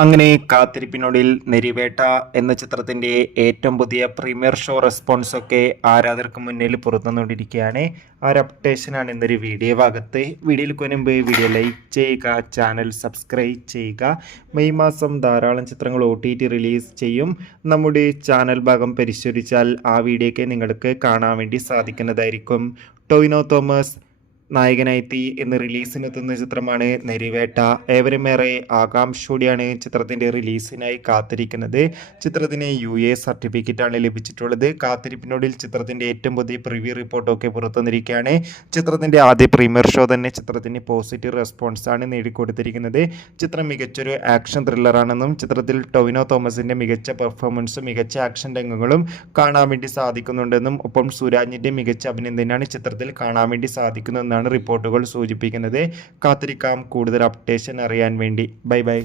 അങ്ങനെ കാത്തിരിപ്പിനൊടുവിൽ നെരിവേട്ട എന്ന ചിത്രത്തിൻ്റെ ഏറ്റവും പുതിയ പ്രീമിയർ ഷോ റെസ്പോൺസൊക്കെ ആരാധകർക്ക് മുന്നിൽ പുറത്തുനിന്നുകൊണ്ടിരിക്കുകയാണ്. ആ ഒരു അപ്ഡേഷനാണ് ഇന്നൊരു വീഡിയോ ഭാഗത്ത്. വീഡിയോയിൽ മുൻപ് വീഡിയോ ലൈക്ക് ചെയ്യുക, ചാനൽ സബ്സ്ക്രൈബ് ചെയ്യുക. മെയ് മാസം ധാരാളം ചിത്രങ്ങൾ OTT റിലീസ് ചെയ്യും. നമ്മുടെ ചാനൽ ഭാഗം പരിശോധിച്ചാൽ ആ വീഡിയോയ്ക്ക് നിങ്ങൾക്ക് കാണാൻ വേണ്ടി സാധിക്കുന്നതായിരിക്കും. ടൊവിനോ തോമസ് നായകനായി ഇന്ന് റിലീസിനെത്തുന്ന ചിത്രമാണ് നെരിവേട്ട. ഏവരുമേറെ ആകാംക്ഷയോടെയാണ് ചിത്രത്തിൻ്റെ റിലീസിനായി കാത്തിരിക്കുന്നത്. ചിത്രത്തിന് UA സർട്ടിഫിക്കറ്റാണ് ലഭിച്ചിട്ടുള്ളത്. കാത്തിരിപ്പിനോടിൽ ചിത്രത്തിൻ്റെ ഏറ്റവും പുതിയ പ്രിവ്യൂ റിപ്പോർട്ടൊക്കെ പുറത്തുവന്നിരിക്കുകയാണ്. ചിത്രത്തിൻ്റെ ആദ്യ പ്രീമിയർ ഷോ തന്നെ ചിത്രത്തിന് പോസിറ്റീവ് റെസ്പോൺസാണ് നേടിക്കൊടുത്തിരിക്കുന്നത്. ചിത്രം മികച്ചൊരു ആക്ഷൻ ത്രില്ലറാണെന്നും ചിത്രത്തിൽ ടൊവിനോ തോമസിൻ്റെ മികച്ച പെർഫോമൻസും മികച്ച ആക്ഷൻ രംഗങ്ങളും കാണാൻ വേണ്ടി സാധിക്കുന്നുണ്ടെന്നും ഒപ്പം സുരാജിൻ്റെ മികച്ച അഭിനയം തന്നെയാണ് ചിത്രത്തിൽ കാണാൻ വേണ്ടി സാധിക്കുന്നതെന്നാണ് റിപ്പോർട്ടുകൾ സൂചിപ്പിക്കുന്നത്. കാത്തിരിക്കാം കൂടുതൽ അപ്ഡേഷൻ അറിയാൻ വേണ്ടി. ബൈ.